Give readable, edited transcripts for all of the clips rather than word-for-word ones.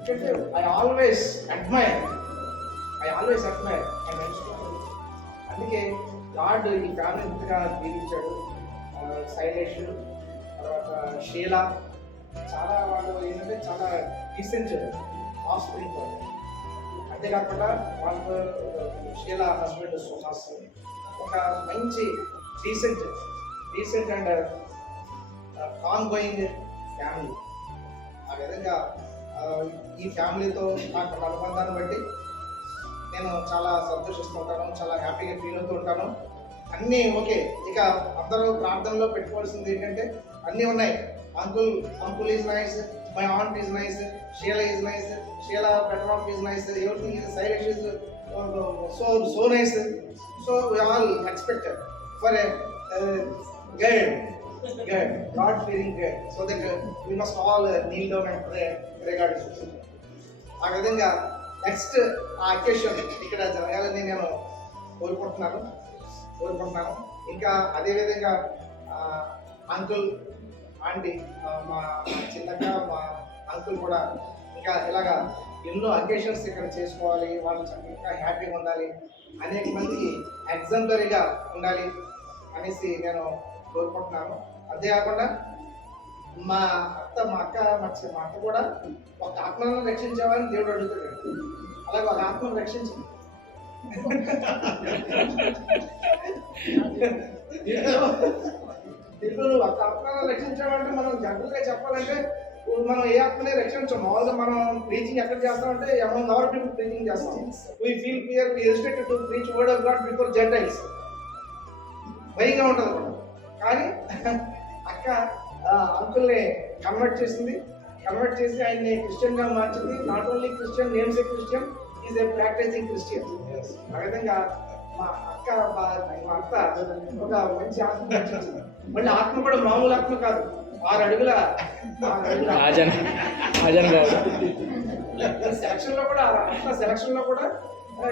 ఎందుకంటే I always admire and అందుకే God ఈ ఫ్యామిలీ ఇంతగా దీవించాడు. శైలేష్, తర్వాత షీలా, చాలా వాళ్ళు ఏంటంటే చాలా డీసెంట్ ఆఫ్ స్ప్రింగ్. అంతేకాకుండా వాళ్ళకు షీలా హస్బెండ్ సుహాస్ ఒక మంచి decent and on going family. ఆ విధంగా ఈ ఫ్యామిలీతో నాకు అనుబంధాన్ని బట్టి నేను చాలా సంతోషిస్తుంటాను, చాలా హ్యాపీగా ఫీల్ అవుతూ ఉంటాను. అన్నీ ఓకే. ఇక అందరూ ప్రార్థనలో పెట్టుకోవాల్సింది ఏంటంటే అన్నీ ఉన్నాయి. Uncle is nice, my aunt is nice, Sheela is nice, Sheela better off is nice, everything is silent is so nice. So we all expected for a guide, God fearing God, so that we must all kneel down and pray God is with. ఆ విధంగా next ఆ occasion ఇక్కడ జరగాలని నేను కోరుకుంటున్నాను. ఇంకా అదేవిధంగా uncle, aunty, మా చిన్నక్క, మా అంకుల్ కూడా ఇంకా ఇలాగా ఎన్నో అకేషన్స్ ఇక్కడ చేసుకోవాలి, వాళ్ళు ఇంకా హ్యాపీగా ఉండాలి, అనేక మందికి ఎగ్జాంపులరీగా ఉండాలి అనేసి నేను కోరుకుంటున్నాను. అంతే కాకుండా మా అక్క కూడా ఒక ఆత్మను రక్షించామని దేవుడు అడుగుతాడు. అలాగే ఒక ఆత్మను రక్షించింది. ఇప్పుడు ఒక ఆత్మను రక్షించామంటే మనం జనరల్గా చెప్పాలంటే మనం ఏ ఆత్మనే రక్షించాం. మామూలుగా మనం ప్రీచింగ్ ఎక్కడ చేస్తామంటే అమౌంట్ అవర్ పీపుల్ ప్రీచింగ్ చేస్తాం. We feel fear, we hesitate to preach word of God before Gentiles. భయంగా ఉంటుంది కూడా. కానీ అక్క అంకుల్ని కన్వర్ట్ చేసి ఆయన్ని క్రిస్టియన్గా మార్చింది. Not only Christian, names a Christian, is a practicing Christian. ఆ విధంగా మా అత్త ఒక మంచి ఆత్మ రక్షించింది. మళ్ళీ ఆత్మ కూడా మామూలు ఆత్మ కాదు, 6 అడుగుల సెలక్షన్ లో కూడా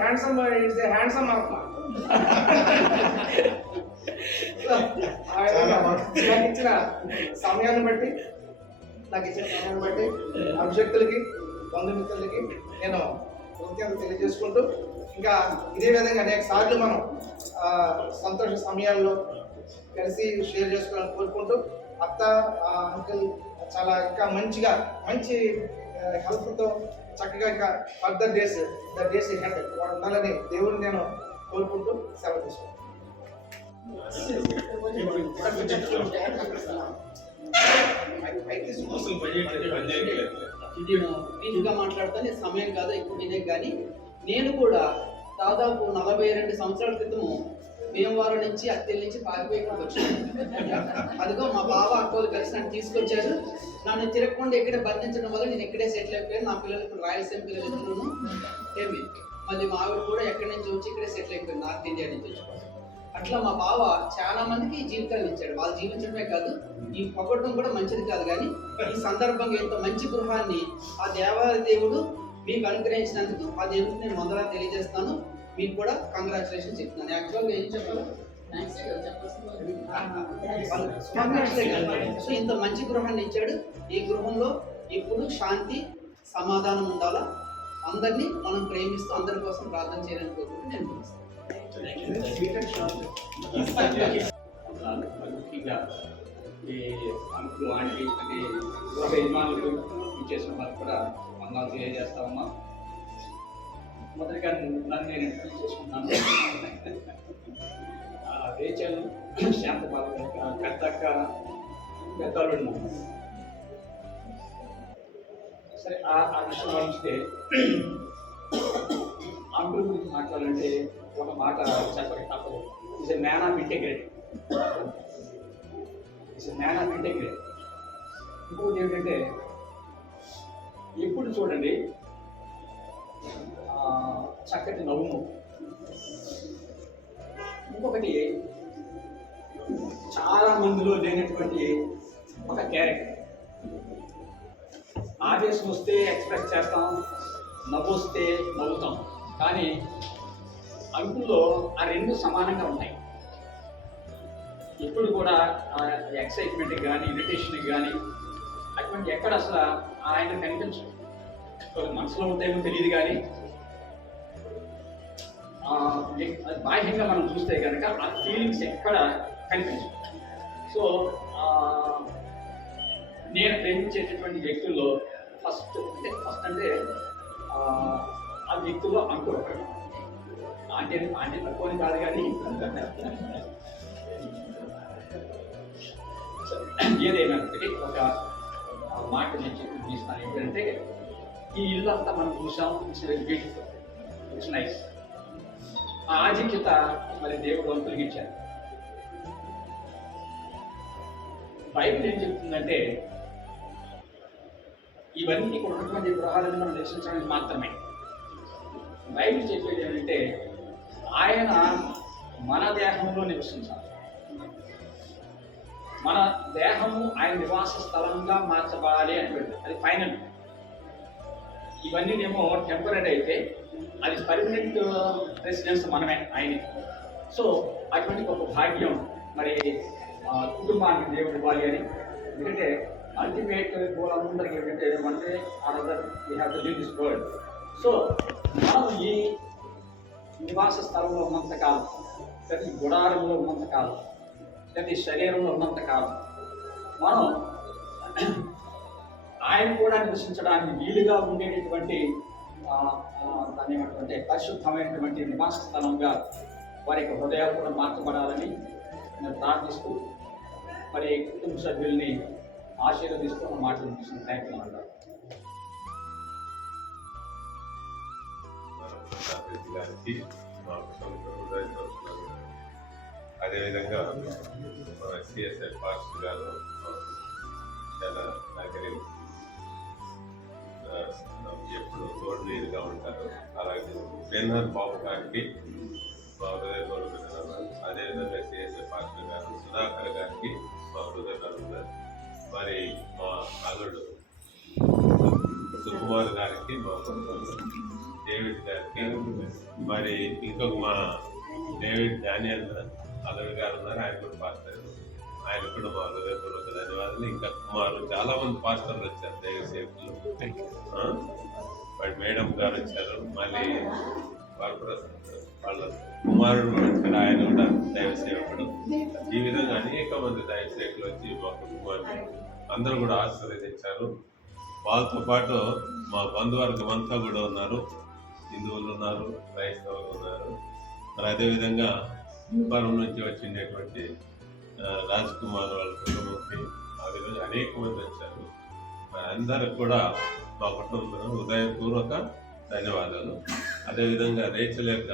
హ్యాండ్సమ్, ఇట్స్ ఏ హ్యాండ్సమ్ ఆత్మ. నాకు ఇచ్చిన సమయాన్ని బట్టి అభిషక్తులకి, బంధుమిత్రులకి నేను కృతజ్ఞత తెలియజేసుకుంటూ, ఇంకా ఇదే విధంగా అనేక సార్లు మనం సంతోష సమయాల్లో కలిసి షేర్ చేసుకోవాలని కోరుకుంటూ, అత్త అంకుల్ చాలా ఇంకా మంచి హెల్త్తో చక్కగా ఇంకా ఫర్దర్ డేస్ హెడ్ వాళ్ళు ఉండాలని దేవుడిని నేను కోరుకుంటూ సెలవు తీసుకుంటాను. మాట్లాడతాను, సమయం కాదు ఎక్కువ తినే. కానీ నేను కూడా దాదాపు 42 సంవత్సరాల క్రితము భీమవరం నుంచి అత్తెల నుంచి పారిపోయి ఇక్కడికి వచ్చాను. అదిగో మా బావ అక్కలు కలిసి నన్ను తీసుకొచ్చారు. నన్ను తిరగకుండా ఇక్కడే బంధించడం వల్ల నేను ఇక్కడే సెటిల్ అయిపోయాను. నా పిల్లలు ఇప్పుడు రాయలసీమ పిల్లలు ఇద్దరును ఏమి, మళ్ళీ మా ఆవిడ కూడా ఎక్కడి నుంచి వచ్చి ఇక్కడే సెటిల్ అయిపోయింది, నార్త్ ఇండియా నుంచి వచ్చి. అట్లా మా బావ చాలా మందికి జీవితాలు ఇచ్చాడు. వాళ్ళు జీవించడమే కాదు, ఈ పొగడడం కూడా మంచిది కాదు. కానీ ఈ సందర్భంగా ఇంత మంచి గృహాన్ని ఆ దేవాది దేవుడు మీకు అనుగ్రహించినందుకు ఆ దేవుడికి నేను వందలా తెలియజేస్తాను. మీకు కూడా కంగ్రాచులేషన్ చెప్తున్నాను. యాక్చువల్గా ఏం చెప్పాలి, సో ఇంత మంచి గృహాన్ని ఇచ్చాడు. ఈ గృహంలో ఎప్పుడు శాంతి సమాధానం ఉండాలా. అందరినీ మనం ప్రేమిస్తూ అందరి కోసం ప్రార్థన చేయాలని కోరుకుంటూ నేను ముఖ్యంగా ఈ అంకుల్, ఆంటీ అంటే గృహ యజమానులు చేసిన వారికి కూడా వందనాలు తెలియజేస్తామమ్మా. మొదటిగా నన్ను నేను ఇంట్రడ్యూస్ చేసుకుంటున్నాను. రేచల్, శాంతపాల, పెద్దక్క, పెద్దలు. సరే, ఆ విషయం ఆలోచిస్తే అంకుల్ గురించి మాట్లాడాలంటే ఒక మాట చెప్పక తప్పదు. It's a man of integrity. ఇంకొకటి ఏమిటంటే, ఎప్పుడు చూడండి చక్కటి నవ్వు. ఇంకొకటి చాలా మందిలో లేనటువంటి ఒక క్యారెక్టర్. ఆవేశం వస్తే ఎక్స్ప్రెస్ చేస్తాం, నవ్వు వస్తే నవ్వుతాం. కానీ అంకుల్లో ఆ రెండు సమానంగా ఉన్నాయి. ఎప్పుడు కూడా ఎక్సైట్మెంట్కి కానీ, ఇరిటేషన్కి కానీ అటువంటి ఎక్కడ అసలు ఆయన కనిపించదు. మనసులో ఉంటాయేమో తెలియదు కానీ బాహ్యంగా మనం చూస్తే కనుక ఆ ఫీలింగ్స్ ఎక్కడ కనిపించవు. సో నేను ప్రేమించేటటువంటి వ్యక్తుల్లో ఫస్ట్ అంటే ఆ వ్యక్తుల్లో అంకుల్ ఒకడు. అంటే తక్కువ కాదు కానీ ఏదైనా ఒక మాట నేను చూపిస్తాను ఏంటంటే, ఈ ఇల్లు అంతా మనం చూసాం, it's very beautiful, it's nice. ఆ ఆధిక్యత మరి దేవుడు అంకులకి ఇచ్చారు. బైబిల్ ఏం చెప్తుందంటే, ఇవన్నీ ఇక్కడ ఉన్నటువంటి గృహాలను మనం దర్శించడానికి మాత్రమే. బైబిల్ చెప్పేది ఏంటంటే, ఆయన మన దేహంలో నివసించాలి, మన దేహము ఆయన నివాస స్థలంగా మార్చబడాలి అంటుంది. అది ఫైనల్. ఇవన్నీనేమో టెంపరీ అయితే అది పర్మనెంట్ రెసిడెన్స్ మనమే ఆయన. సో అటువంటి ఒక భాగ్యం మరి కుటుంబానికి దేవుడు ఇవ్వాలి అని. ఎందుకంటే అల్టిమేట్ గోల్ అందరికీ ఏంటంటే one day or other we have to leave this world. So మనం ఈ నివాస స్థలంలో ఉన్నంతకాలం, ప్రతి గుడారంలో ఉన్నంతకాలం, ప్రతి శరీరంలో ఉన్నంతకాలం మనం ఆయన కూడా నివసించడానికి వీలుగా ఉండేటటువంటి దాని ఏమంటే పరిశుద్ధమైనటువంటి నివాస స్థలంగా వారి యొక్క హృదయాలు కూడా మార్చబడాలని నేను ప్రార్థిస్తూ మరి కుటుంబ సభ్యుల్ని ఆశీర్వదిస్తూ మాటలు తీసుకుని ప్రయత్నం అంటారు. అదేవిధంగా మన సిఎస్ఐ పాస్టర్ గారు చాలా దగ్గర ఎప్పుడు తోడు నీరుగా ఉంటారు. అలాగే బెన్హర్ బాబు గారికి మా హృదయపూర్వక, అదేవిధంగా సిఎస్ఐ పాస్టర్ గారు సుధాకర్ గారికి మా హృదయపూర్వక, మరి మా అల్లుడు సుకుమార్ గారికి, మా డేవిడ్ గారికి, మరి ఇంకొక మా డేవిడ్ డానియల్ అల్లుడు గారు ఉన్నారు, ఆయన కూడా పాస్టర్, ఆయన కూడా మా హృదయపూర్వక ధన్యవాదాలు. ఇంకా కుమారు చాలా మంది పాస్టర్లు వచ్చారు, దైవ సేవకులు. వాడి మేడం గారు వచ్చారు, మళ్ళీ వాళ్ళ కుమారుడు కూడా వచ్చారు, ఆయన కూడా దైవ సేవకుడు. ఈ విధంగా అనేక మంది దైవ సేవకులు వచ్చి మా కుటుంబాన్ని అందరూ కూడా ఆశీర్వదించారు. వాళ్ళతో పాటు మా బంధువర్గం అంతా కూడా ఉన్నారు, హిందువులు ఉన్నారు, క్రైస్తవులు ఉన్నారు. మరి అదేవిధంగా వ్యాపారం నుంచి వచ్చినటువంటి రాజ్ కుమార్ వాళ్ళ కుటుంబంకి ఆ విధంగా అనేక మంది వచ్చారు. మరి అందరికి కూడా మా కుటుంబం హృదయపూర్వక ధన్యవాదాలు. అదేవిధంగా రేచల్ యొక్క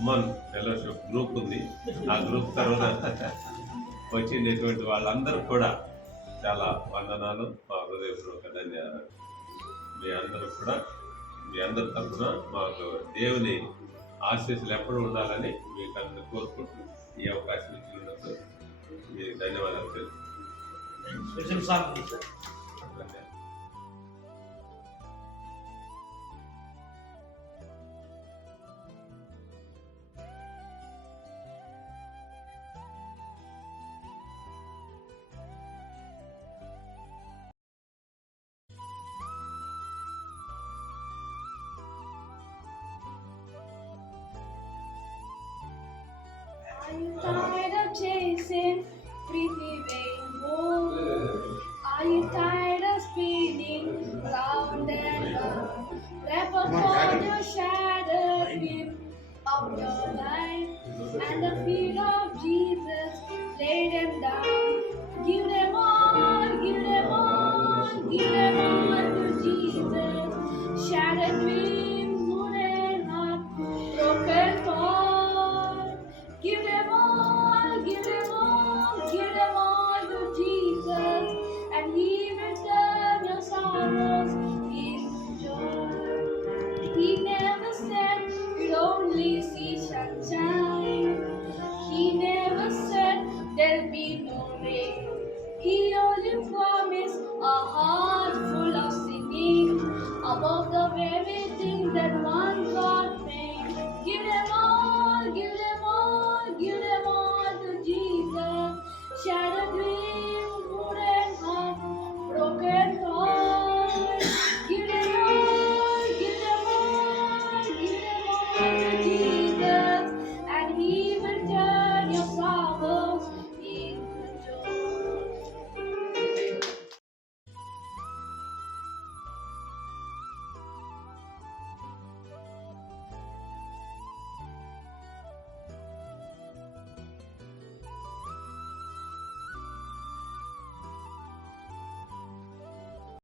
ఉమన్ ఫెలోషిప్ గ్రూప్ ఉంది, ఆ గ్రూప్ తర్వాత వచ్చినటువంటి వాళ్ళందరూ కూడా చాలా వందనాలు, మా హృదయపూర్వక ధన్యవాదాలు. మీ అందరూ కూడా మీ అందరి తరఫున మాకు దేవుని ఆశీస్సులు ఎప్పుడు ఉండాలని మీకు అందరూ కోరుకుంటూ ఈ అవకాశం ఇచ్చినందుకు మీ ధన్యవాదాలు తెలుసు. Are you tired of chasing pretty rainbows? Are you tired of spinning round and round? Wrap up all your shattered dreams of your life and the feet of Jesus, lay them down. Give them all, give them all, give them all to Jesus. Shattered dreams, wooden heart, broken heart. Give them all, give them all, give them all to Jesus, and He will turn your sorrows into joy. He never said you'd only see sunshine. He never said there'll be no rain. He only promised a heart full of singing about the very thing that one